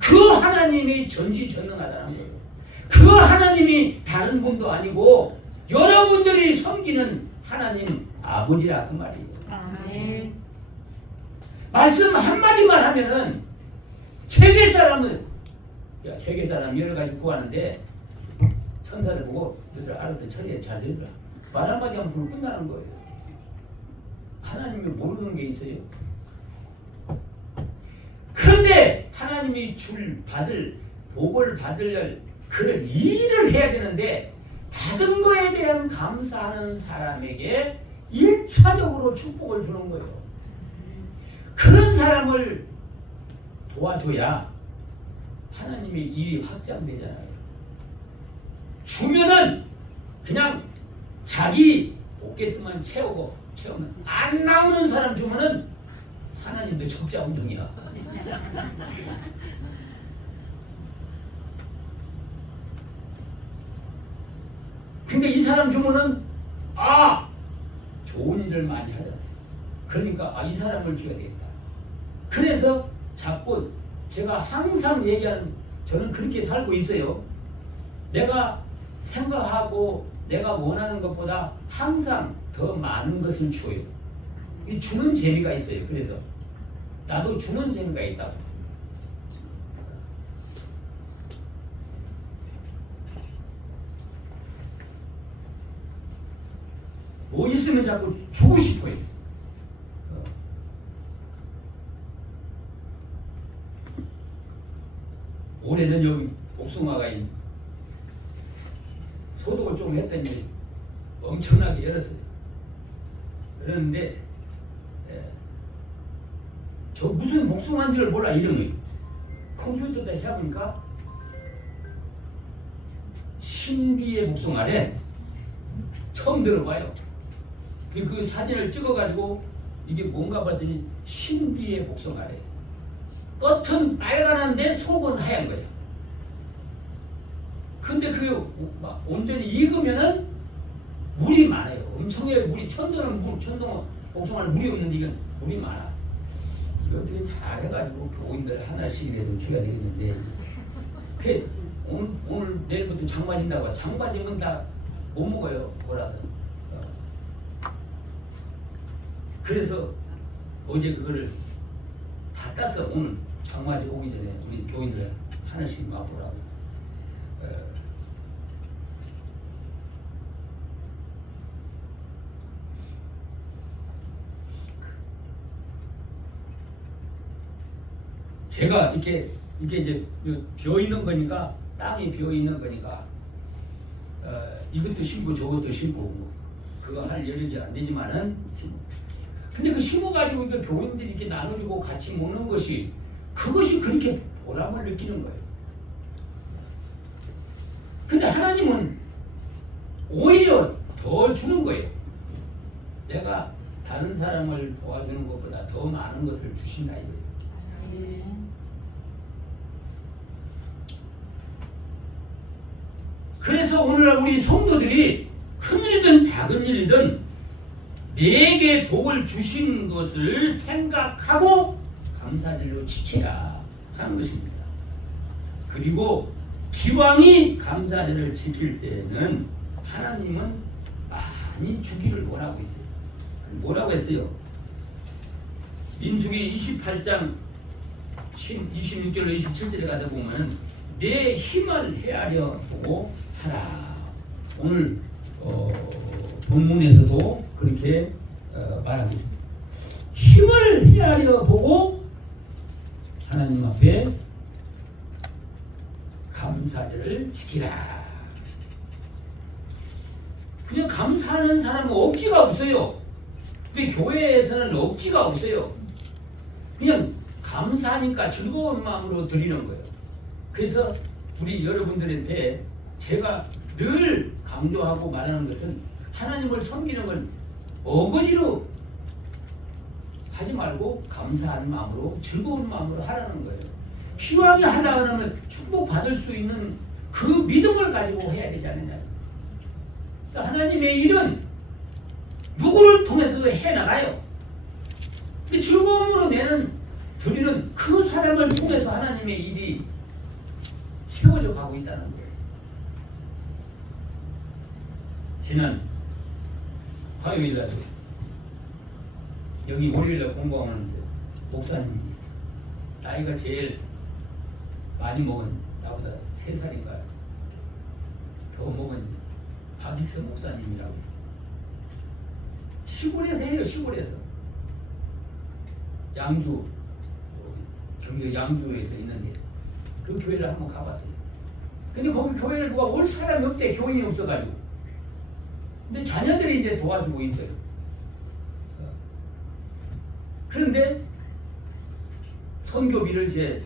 그 하나님이 전지전능하다는 거예요. 그 하나님이 다른 분도 아니고 여러분들이 섬기는 하나님 아버지라 그 말이에요. 아멘. 말씀 한마디만 하면은 세계 사람은 세계 사람 여러 가지 구하는데 천사를 보고 얘들아 알아서 처리해 잘 되더라. 말 한마디 하면 그걸 끝나는 거예요. 하나님이 모르는 게 있어요. 그런데 하나님이 복을 받을 그런 일을 해야 되는데 받은 거에 대한 감사하는 사람에게 1차적으로 축복을 주는 거예요. 그런 사람을 도와줘야 하나님의 일이 확장되잖아요. 주면은 그냥 자기 어깨만 채우면 안 나오는 사람 주면은 하나님도 적자 운동이야. 근데 이 사람 주면은 좋은 일을 많이 하잖아요. 그러니까 이 사람을 줘야 되겠다. 그래서 자꾸 제가 항상 얘기하는 저는 그렇게 살고 있어요. 내가 생각하고 내가 원하는 것보다 항상 더 많은 것을 줘요. 이 주는 재미가 있어요. 그래서 나도 주는 재미가 있다고. 뭐 있으면 자꾸 주고 싶어요. 올해는 여기 복숭아가 소독을 좀 했더니 엄청나게 열었어요. 그러는데 저 무슨 복숭아인지를 몰라 이름이. 컴퓨터에다 해보니까 신비의 복숭아래. 처음 들어봐요. 그 사진을 찍어가지고 이게 뭔가 봤더니 신비의 복숭아래. 겉은 빨간한데 속은 하얀 거예요. 근데 그게 온전히 익으면은 물이 많아요. 엄청나게 물이 천도는 복숭아는 물이 없는데 이건 물이 많아. 이거 어떻게 잘 해가지고 교인들 하나씩이라도 줘야 되겠는데 그 오늘 내일부터 장마진다고 장마지면 다 못 먹어요. 보라서. 그래서 어제 그거를 다 땄어. 오늘 장마지 오기 전에 우리 교인들 하나씩 맛보라고. 제가 이게 이제 비어 있는 거니까 땅이 비어 있는 거니까 이것도 심고 저것도 심고 그거 할 여력이 안 되지만은 심고. 근데 그 심어가지고 이렇게 교인들이 이렇게 나눠주고 같이 먹는 것이 그것이 그렇게 보람을 느끼는 거예요. 근데 하나님은 오히려 더 주는 거예요. 내가 다른 사람을 도와주는 것보다 더 많은 것을 주신다 이거예요. 그래서 오늘날 우리 성도들이 큰 일이든 작은 일이든 내게 복을 주신 것을 생각하고 감사들로 지키라 하는 것입니다. 그리고 기왕이 감사들을 지킬 때는 하나님은 많이 주기를 원하고 있어요. 뭐라고 했어요? 민수기 28장 26절로 27절에 가다 보면 내 힘을 헤아려 보고 하라. 오늘 본문에서도 그렇게 말하고 있습니다. 힘을 헤아려 보고 하나님 앞에 감사를 지키라. 그냥 감사하는 사람은 억지가 없어요. 근데 교회에서는 억지가 없어요. 그냥 감사하니까 즐거운 마음으로 드리는 거예요. 그래서 우리 여러분들한테 제가 늘 강조하고 말하는 것은 하나님을 섬기는 걸 어거지로 하지 말고 감사한 마음으로 즐거운 마음으로 하라는 거예요. 기왕에 하려고 하면 축복받을 수 있는 그 믿음을 가지고 해야 되지 않느냐. 하나님의 일은 누구를 통해서도 해나가요. 근데 즐거움으로 드리는 그 사람을 통해서 하나님의 일이 세워져 가고 있다는 거예요. 지난 화요일날 여기 월요일날 공부하는 목사님 나이가 제일 많이 먹은 나보다 3살인가 더 먹은 박익서 목사님이라고 시골에서 해요. 시골에서 양주 경기도 양주에서 있는데 그 교회를 한번 가봤어요. 근데 거기 교회를 누가 올 사람이 없대. 교인이 없어가지고. 근데 자녀들이 이제 도와주고 있어요. 그런데 선교비를 이제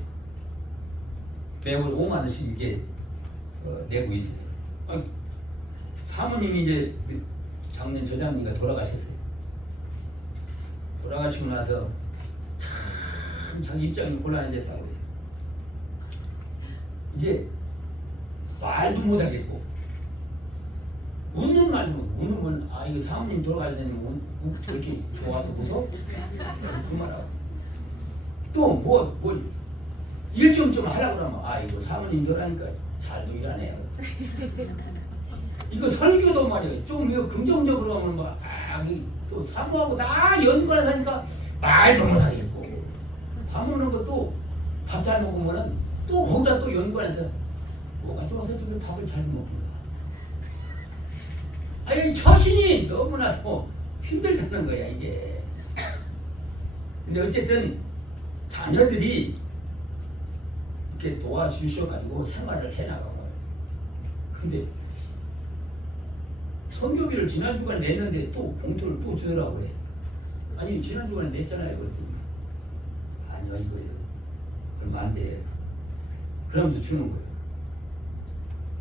매월 5만 원씩 이게 내고 있어요. 사모님이 이제 작년 저장님가 돌아가셨어요. 돌아가시고 나서 참 자기 입장이 곤란해졌다고 해요. 이제 말도 못하겠고 웃는 말도 못 웃으면 이거 사모님 돌아가셨다니 저렇게 좋아서 웃어? 그 말하고 또 일 좀 하라고 그러면 이거 사모님 돌아가니까 잘도 일하네요. 이거 설교도 말이에요. 좀 이거 긍정적으로 하면 또 사모하고 다 연관을 하니까 말도 못하겠고 밥 먹는 것도 밥 잘 먹으면은 또 거기다 또 연관해서 뭐가 좋아서 저기 밥을 잘 먹는다. 아니 처신이 너무나도 힘들다는 거야 이게. 근데 어쨌든 자녀들이 이렇게 도와주셔가지고 생활을 해나가고. 근데 성교비를 지난 주간에 냈는데 또 봉투를 또 주더라고 그래. 아니 지난 주간에 냈잖아요. 그랬더니 아니요 이거 얼마 안 돼. 그러면서 주는 거예요.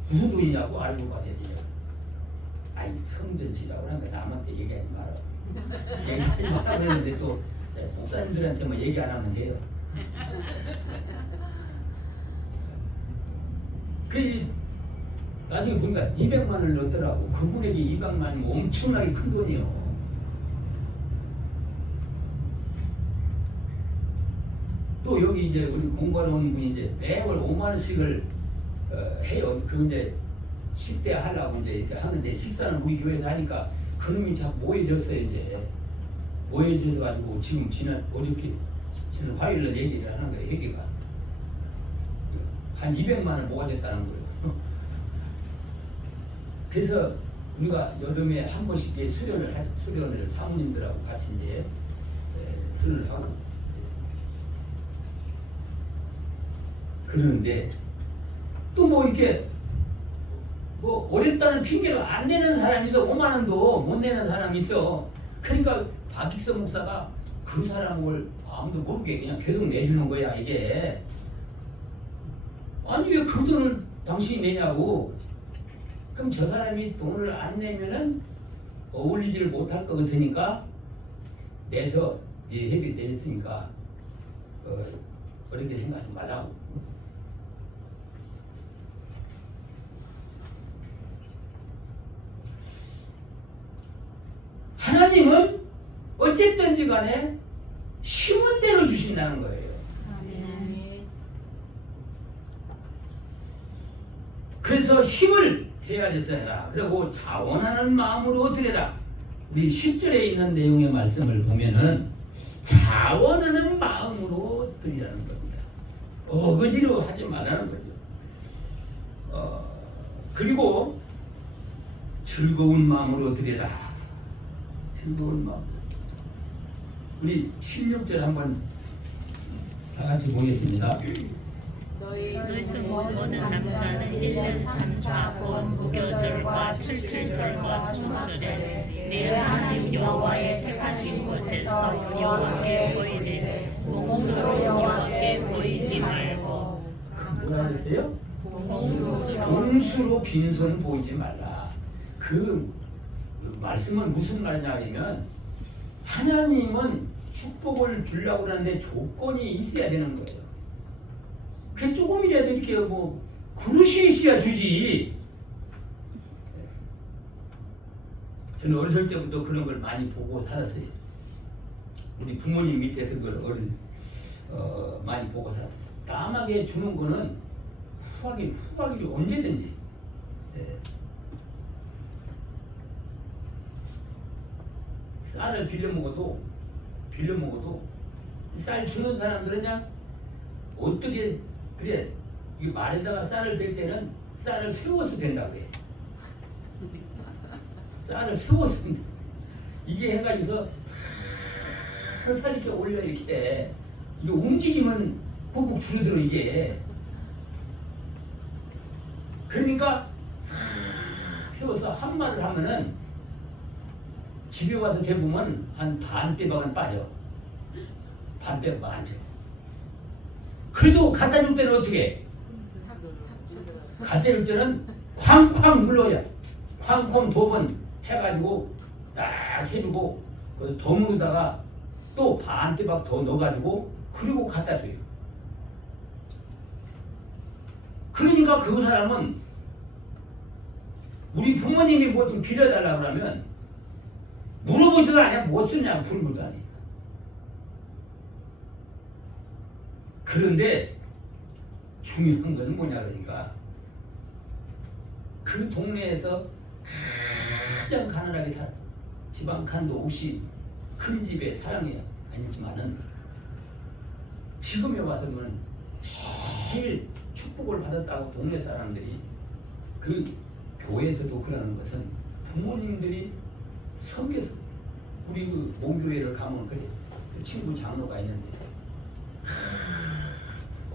무슨 돈이냐고 알고 받아야 되냐고. 아이 성전지라고 하는 거 남한테 얘기하지 마라. 얘기하지 마라 그랬는데 또 목사님들한테만 얘기 안 하면 돼요. 그 나중에 보니까 200만 원을 넣었더라고. 그분에게 200만 원이면 엄청나게 큰 돈이요. 또 여기 이제 우리 공부하러 온 분이 이제 매월 5만 원씩을 해요. 그 이제 10대 하려고 이제 이렇게 하는데 식사는 우리 교회에서 하니까 그놈이 자꾸 모여졌어요. 이제 모여져서 가지고 지금 어저께 지난 화요일날 얘기를 하는 거예요. 얘기가 한 200만 원 모아졌다는 거예요. 그래서 우리가 여름에 한 번씩 수련을 사모님들하고 같이 이제 수련을 하고 그러는데 또 뭐 이렇게 뭐 어렵다는 핑계로 안 내는 사람이 있어. 5만 원도 못 내는 사람이 있어. 그러니까 박익선 목사가 그 사람을 아무도 모르게 그냥 계속 내주는 거야 이게. 아니 왜 그 돈을 당신이 내냐고. 그럼 저 사람이 돈을 안 내면은 어울리지를 못할 것 같으니까 내서 회비 냈으니까 어렵게 생각하지 말라고. 하나님은 어쨌든지 간에 심은 대로 주신다는 거예요. 아멘. 그래서 힘을 헤아려서 해라. 그리고 자원하는 마음으로 드려라. 우리 10절에 있는 내용의 말씀을 보면은 자원하는 마음으로 드리라는 겁니다. 어거지로 하지 말라는 거죠. 그리고 즐거운 마음으로 드려라. 즐거운 마음. 우리 16절 한번 다 같이 보겠습니다. 너희 중 모든 남자는 1년 3, 4번 무교절과 77절과 초절에 내 하나님 여호와의 택하신 곳에서 여호와께 보이되 공수로 여호와께 보이지 말고. 뭐라 그랬어요? 공수로 공수로 빈손 보이지 말라. 그 말씀은 무슨 말이냐 하면 하나님은 축복을 주려고 하는데 조건이 있어야 되는 거예요. 그 조금이라도 이렇게 뭐 그릇이 있어야 주지. 저는 어렸을 때부터 그런 걸 많이 보고 살았어요. 우리 부모님 밑에 그걸 많이 보고 살았어요. 남에게 주는 거는 후하게 언제든지. 예. 쌀을 빌려 먹어도 쌀 주는 사람들은 그냥 어떻게 그래 이 말에다가 쌀을 댈 때는 쌀을 세워서 된다 그래. 쌀을 세워서 된다. 이게 해가지고서 살살 이렇게 올려 이렇게 돼. 이게 움직이면 꾹꾹 줄어들어 이게. 그러니까 싹 세워서 한 말을 하면은 집에 와서 재보면 한 반 대박은 빠져. 반 대박 안 쳐. 그래도 갖다 줄 때는 어떻게 해? 갖다 줄 때는 쾅쾅 눌러야 쾅쾅 2번 해가지고 딱 해주고 그 덤으로다가 또 반 대박 더 넣어가지고 그리고 갖다 줘요. 그러니까 그 사람은 우리 부모님이 뭐 좀 빌려달라고 그러면 물어보지도 않아요. 뭐 쓰냐고 물어보지도 않아요. 그런데 중요한 건 뭐냐 그러니까 그 동네에서 가장 가난하게 살 지방 칸도 없이 큰 집에 사랑이 아니지만은 지금에 와서는 제일 축복을 받았다고 동네 사람들이 그 교회에서도 그러는 것은 부모님들이 섬겨서 우리 그 몽교회를 가면 그래 그 친구 장로가 있는데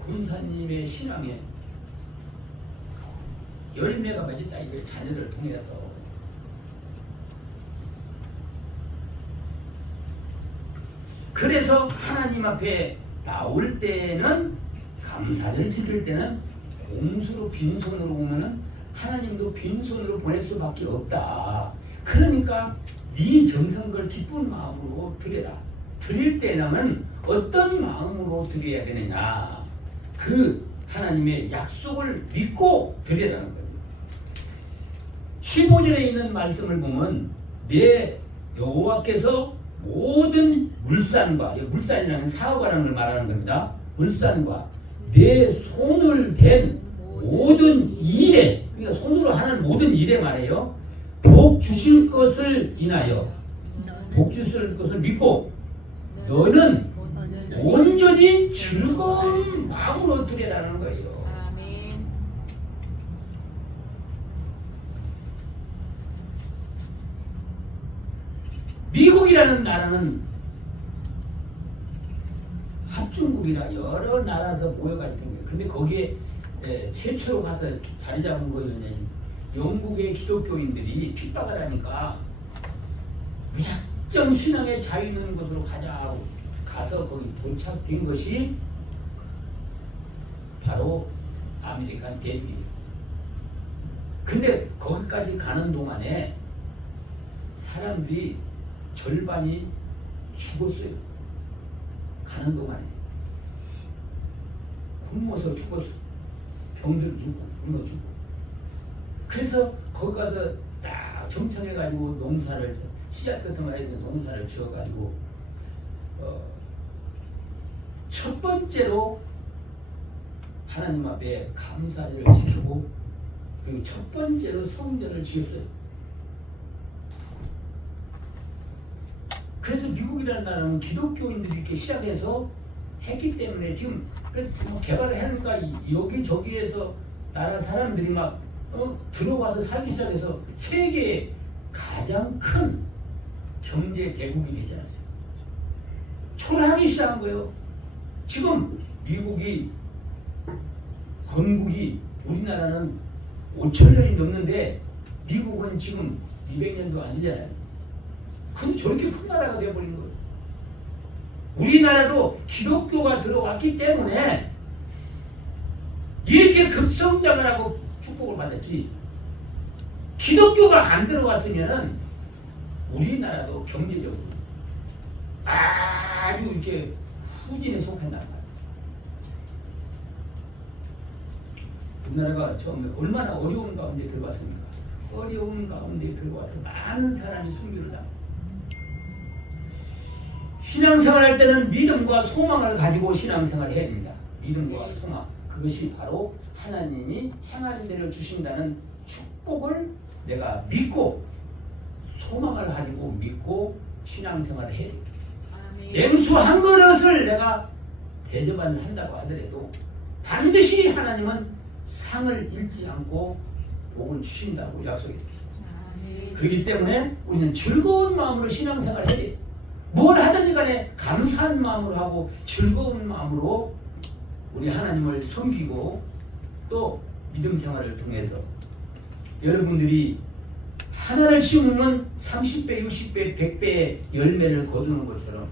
군사님의 신앙에 열매가 맺었다 이거 자녀들을 통해서. 그래서 하나님 앞에 나올 때는 감사를 지킬 때는 공수로 빈손으로 오면은 하나님도 빈손으로 보낼 수밖에 없다. 그러니까 네 정성을 기쁜 마음으로 드려라. 드릴 때는 어떤 마음으로 드려야 되느냐? 그 하나님의 약속을 믿고 드리라는 거예요. 15절에 있는 말씀을 보면 내 여호와께서 모든 물산과, 물산이라는 사과라는 걸 말하는 겁니다. 물산과 내 손을 댄 모든 일에, 그러니까 손으로 하는 모든 일에 말해요. 복 주실 것을 인하여 복 주실 것을 믿고 너는 온전히 즐거운 마음으로 드리라는 거예요. 아멘. 미국이라는 나라는 합중국이라 여러 나라에서 모여가 있던 거예요. 근데 거기에 최초로 가서 자리 잡은 거는 영국의 기독교인들이 핍박을 하니까 무작정 신앙의 자유 있는 곳으로 가자고 가서 거기 도착된 것이 바로 아메리칸 대륙이에요. 근데 거기까지 가는 동안에 사람들이 절반이 죽었어요. 가는 동안에 굶어서 죽었어. 병들 죽고 굶어 죽고. 그래서 거기 가서 딱 정착해가지고 농사를 씨앗 같은 거 해서 농사를 지어가지고 첫 번째로 하나님 앞에 감사를 지키고 그리고 첫 번째로 성전을 지었어요. 그래서 미국이라는 나라는 기독교인들이 이렇게 시작해서 했기 때문에 지금 개발을 하니까 여기저기에서 나라 사람들이 막 들어와서 살기 시작해서 세계의 가장 큰 경제 대국이 되잖아요. 초월하기 시작한 거예요. 지금 미국이 건국이 우리나라는 5,000년이 넘는데 미국은 지금 200년도 안 되잖아요. 근데 저렇게 큰 나라가 되어버린 거예요. 우리나라도 기독교가 들어왔기 때문에 이렇게 급성장을 하고 축복을 받았지. 기독교가 안 들어왔으면은 우리나라도 경제적으로 아주 이렇게 후진에 속한단 말이에요. 우리나라가 처음에 얼마나 어려운 가운데 들어왔습니까? 어려운 가운데 들어와서 많은 사람이 순교를 당합니다. 신앙생활 할 때는 믿음과 소망을 가지고 신앙생활을 해야 됩니다. 믿음과 소망, 그것이 바로 하나님이 행하는 대로 주신다는 축복을 내가 믿고 소망을 가지고 믿고 신앙생활을 해야 됩니다. 아멘. 냉수 한 그릇을 내가 대접을 한다고 하더라도 반드시 하나님은 상을 잃지 않고 복을 주신다고 약속했습니다. 아멘. 그렇기 때문에 우리는 즐거운 마음으로 신앙생활을 해야 돼요. 뭘 하든지 간에 감사한 마음으로 하고 즐거운 마음으로 우리 하나님을 섬기고 또 믿음 생활을 통해서 여러분들이 하나를 심으면 30배, 60배, 100배의 열매를 거두는 것처럼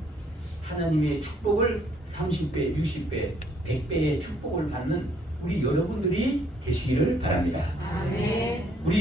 하나님의 축복을 30배, 60배, 100배의 축복을 받는 우리 여러분들이 되시기를 바랍니다. 아멘. 우리